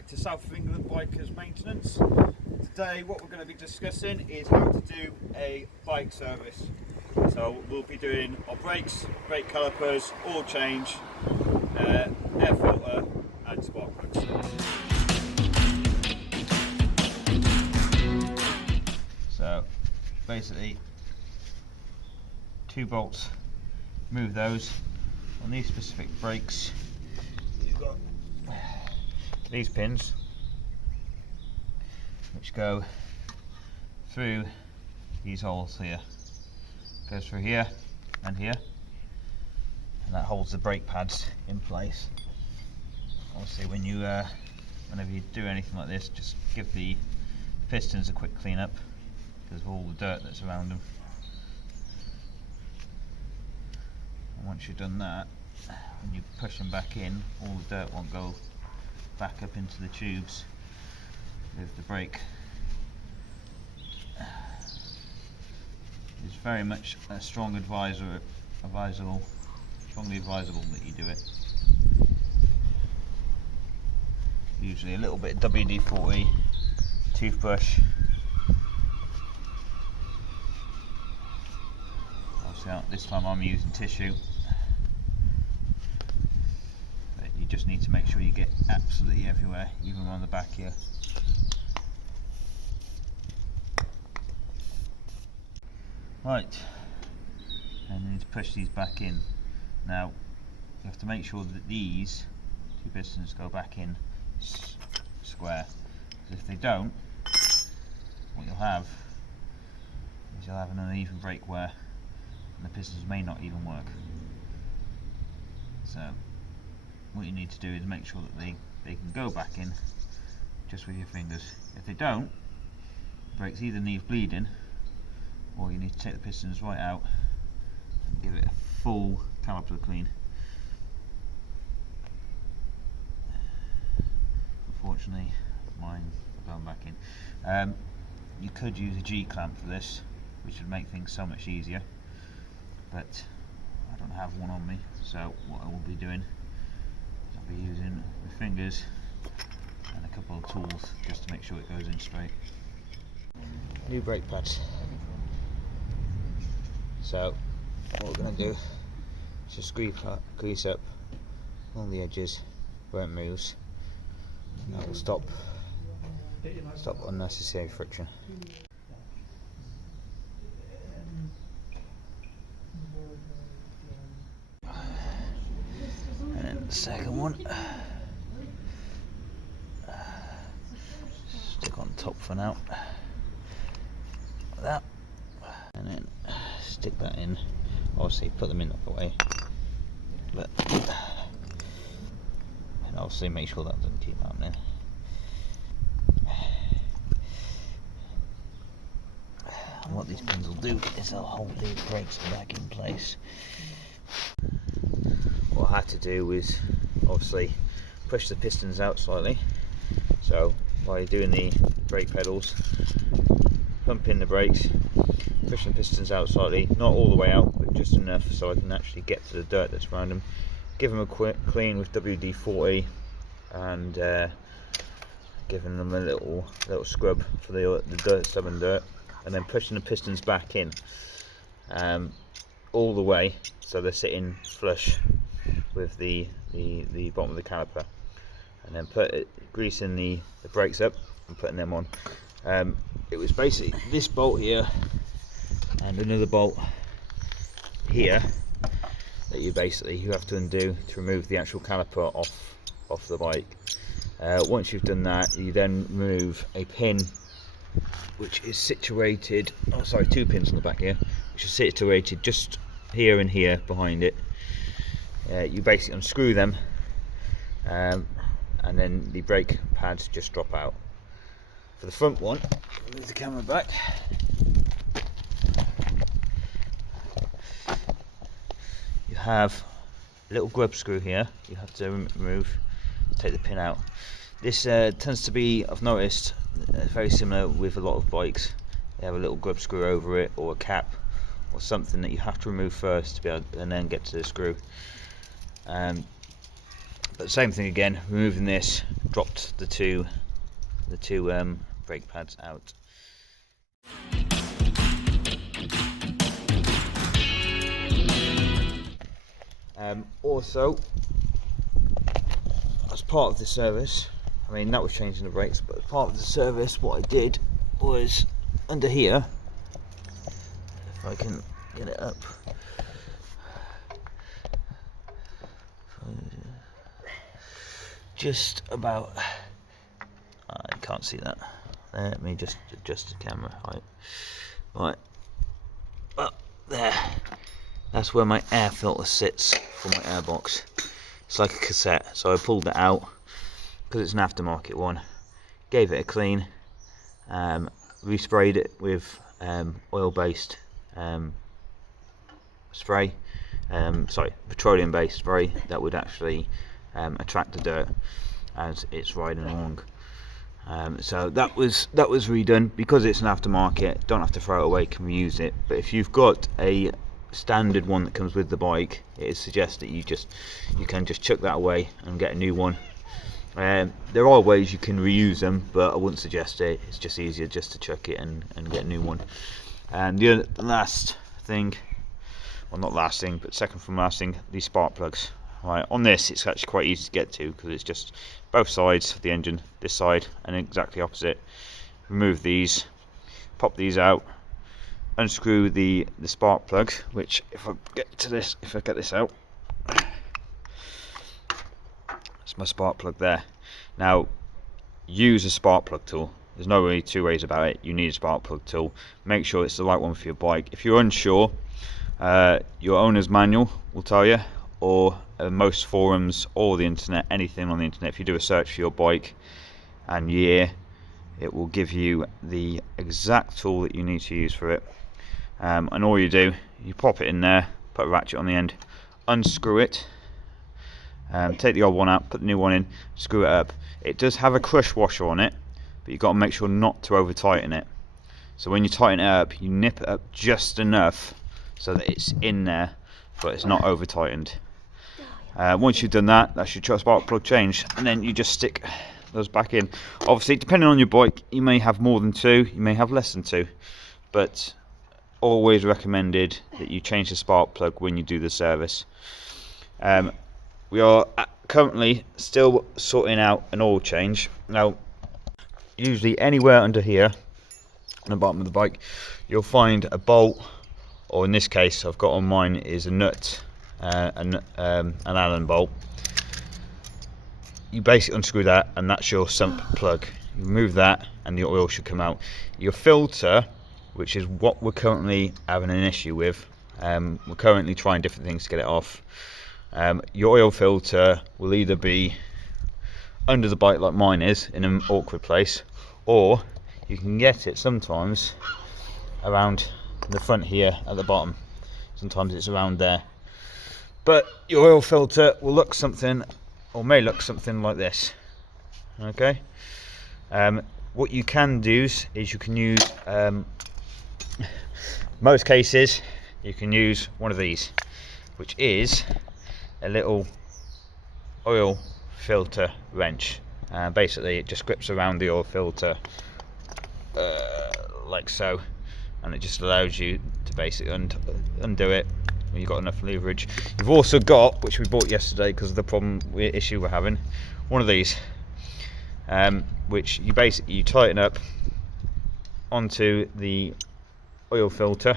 back to South of England Bikers Maintenance. Today what we're going to be discussing is how to do a bike service. So we'll be doing our brakes, brake calipers, oil change, air filter and spark plugs. So basically 2 bolts, move those. On these specific brakes you've got these pins which go through these holes here. Goes through here and here, and that holds the brake pads in place. Obviously when you whenever you do anything like this, just give the pistons a quick clean up because of all the dirt that's around them. And once you've done that, when you push them back in, all the dirt won't go back up into the tubes with the brake. It's very much a strongly advisable that you do it. Usually a little bit of WD-40, toothbrush. Obviously this time I'm using tissue. You just need to make sure you get absolutely everywhere, even on the back here. Right, and you need to push these back in. Now you have to make sure that these 2 pistons go back in square, because if they don't, what you'll have is you'll have an uneven brake wear and the pistons may not even work. So what you need to do is make sure that they can go back in just with your fingers. If they don't, the brakes either need bleeding or you need to take the pistons right out and give it a full caliper clean. Unfortunately mine are going back in. You could use a G-clamp for this, which would make things so much easier, but I don't have one on me, so what I will be doing I'll be using my fingers and a couple of tools just to make sure it goes in straight. New brake pads. So what we're going to do is just grease up along the edges where it moves, and that will stop unnecessary friction. And then the second one, stick on top for now, like that, and then stick that in. Obviously put them in that way, but and obviously make sure that doesn't keep happening. And what these pins will do is they'll hold the brakes back in place. What I had to do was obviously push the pistons out slightly. So by doing the brake pedals, pump in the brakes, push the pistons out slightly, not all the way out, but just enough so I can actually get to the dirt that's around them. Give them a quick clean with WD-40 and giving them a little scrub for the dirt, stubborn dirt, and then pushing the pistons back in all the way so they're sitting flush with the bottom of the caliper, and then greasing the brakes up and putting them on. It was basically this bolt here and another bolt here that you have to undo to remove the actual caliper off the bike. Once you've done that, you then remove a pin which is situated, 2 pins on the back here, which is situated just here and here behind it. You basically unscrew them, and then the brake pads just drop out. For the front one, move the camera back. You have a little grub screw here. You have to remove, take the pin out. This tends to be, I've noticed, very similar with a lot of bikes. They have a little grub screw over it, or a cap, or something that you have to remove first to be able, and then get to the screw. But same thing again, removing this, dropped the two brake pads out. Also, as part of the service, I mean that was changing the brakes, but as part of the service, what I did was under here, if I can get it up, just about, I can't see that. Let me just adjust the camera height. Right, up there. That's where my air filter sits for my airbox. It's like a cassette, so I pulled it out because it's an aftermarket one. Gave it a clean, resprayed it with oil-based spray. Petroleum-based spray that would actually attract the dirt as it's riding along. So that was redone because it's an aftermarket. Don't have to throw it away, can reuse it. But if you've got a standard one that comes with the bike, it suggests that you can just chuck that away and get a new one. There are ways you can reuse them, but I wouldn't suggest it. It's just easier just to chuck it and get a new one. And the last thing, well, not last thing, but second from last thing, these spark plugs. Right, on this it's actually quite easy to get to because it's just both sides of the engine, this side and exactly opposite. Remove these, pop these out, unscrew the spark plug, which if I get this out, it's my spark plug there. Now, use a spark plug tool. There's no really two ways about it. You need a spark plug tool. Make sure it's the right one for your bike. If you're unsure, your owner's manual will tell you, or most forums or the internet, anything on the internet, if you do a search for your bike and year, it will give you the exact tool that you need to use for it. And all you do, you pop it in there, put a ratchet on the end, unscrew it, take the old one out, put the new one in, screw it up. It does have a crush washer on it, but you've got to make sure not to over tighten it. So when you tighten it up, you nip it up just enough so that it's in there, but it's not over tightened. Once you've done that, that's your spark plug change, and then you just stick those back in. Obviously, depending on your bike, you may have more than two, you may have less than two, but always recommended that you change the spark plug when you do the service. We are currently still sorting out an oil change. Now, usually anywhere under here on the bottom of the bike, you'll find a bolt, or in this case, I've got on mine is a nut. An Allen bolt. You basically unscrew that, and that's your sump plug. You remove that, and the oil should come out. Your filter, which is what we're currently having an issue with, we're currently trying different things to get it off. Your oil filter will either be under the bike like mine is, in an awkward place, or you can get it sometimes around the front here at the bottom. Sometimes it's around there. But your oil filter will look something, or may look something like this. Okay. What you can do is you can use, most cases, you can use one of these, which is a little oil filter wrench. Basically, it just grips around the oil filter like so, and it just allows you to basically undo it. You've got enough leverage. You've also got, which we bought yesterday because of the issue we're having, one of these, which you tighten up onto the oil filter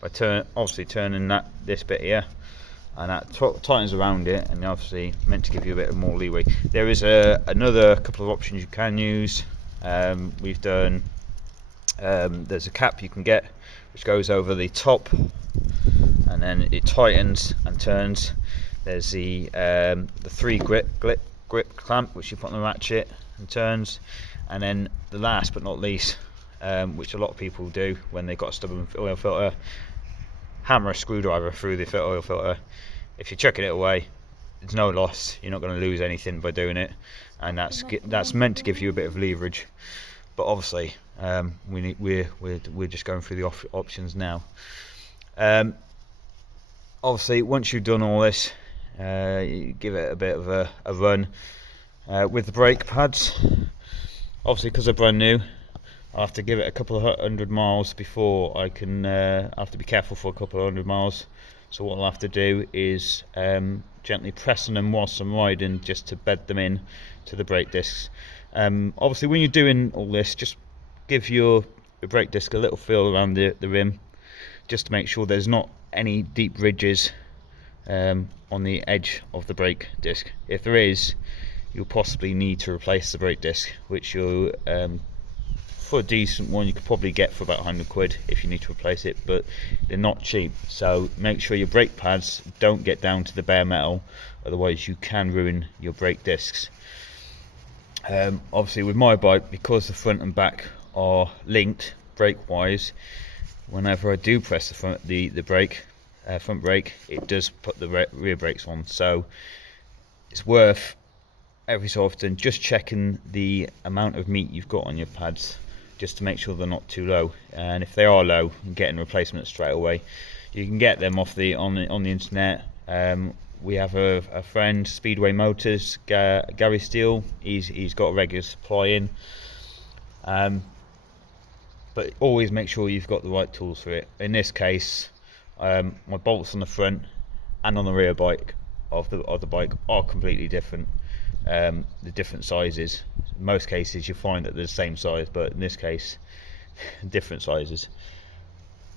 by obviously turning this bit here, and that tightens around it, and obviously meant to give you a bit more leeway. There is another couple of options you can use. We've done. There's a cap you can get which goes over the top, and then it tightens and turns. There's the 3 grip clamp which you put on the ratchet and turns, and then the last but not least, which a lot of people do when they've got a stubborn oil filter, hammer a screwdriver through the oil filter. If you're chucking it away, it's no loss. You're not going to lose anything by doing it, and that's meant to give you a bit of leverage. But obviously, we're just going through the options now. Obviously, once you've done all this, you give it a bit of a run. With the brake pads, obviously because they're brand new, I have to give it a couple of 100 miles before I can. I have to be careful for a couple of 100 miles. So what I'll have to do is gently pressing them whilst I'm riding, just to bed them in to the brake discs. Obviously, when you're doing all this, just give your brake disc a little feel around the rim, just to make sure there's not any deep ridges on the edge of the brake disc. If there is, you'll possibly need to replace the brake disc, which you'll for a decent one you could probably get for about 100 quid if you need to replace it, but they're not cheap. So make sure your brake pads don't get down to the bare metal, otherwise you can ruin your brake discs. Obviously with my bike, because the front and back are linked brake wise, whenever I do press the front brake, it does put the rear brakes on. So it's worth every so often just checking the amount of meat you've got on your pads, just to make sure they're not too low. And if they are low, getting replacements straight away. You can get them off on the internet. We have a friend, Speedway Motors, Gary Steele. He's got a regular supply in. But always make sure you've got the right tools for it. In this case, my bolts on the front and on the rear bike of the bike are completely different. The different sizes. In most cases you find that they're the same size, but in this case different sizes.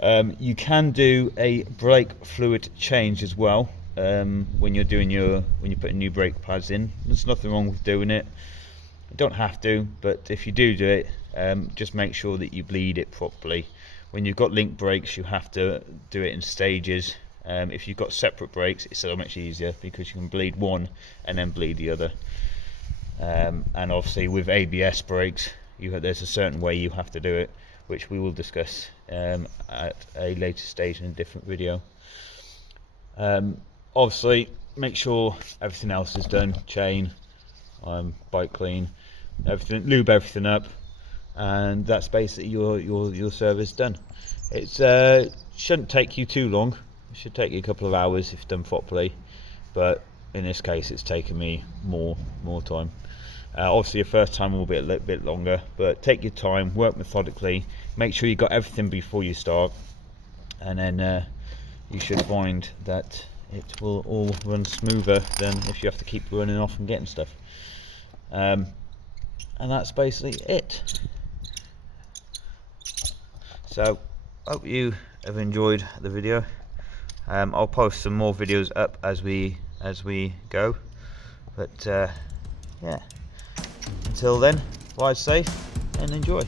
You can do a brake fluid change as well when you're putting new brake pads in. There's nothing wrong with doing it. You don't have to, but if you do it, just make sure that you bleed it properly. When you've got link brakes, you have to do it in stages. If you've got separate brakes, it's so much easier because you can bleed one and then bleed the other. And obviously with ABS brakes, there's a certain way you have to do it, which we will discuss at a later stage in a different video. Obviously make sure everything else is done, chain, bike clean, everything, lube everything up, and that's basically your service done. It shouldn't take you too long. It should take you a couple of hours if done properly, but in this case it's taken me more time. Obviously your first time will be a little bit longer, but take your time, work methodically, make sure you got everything before you start, and then you should find that it will all run smoother than if you have to keep running off and getting stuff. And that's basically it. So hope you have enjoyed the video. I'll post some more videos up as we go, but yeah, until then, ride safe and enjoy.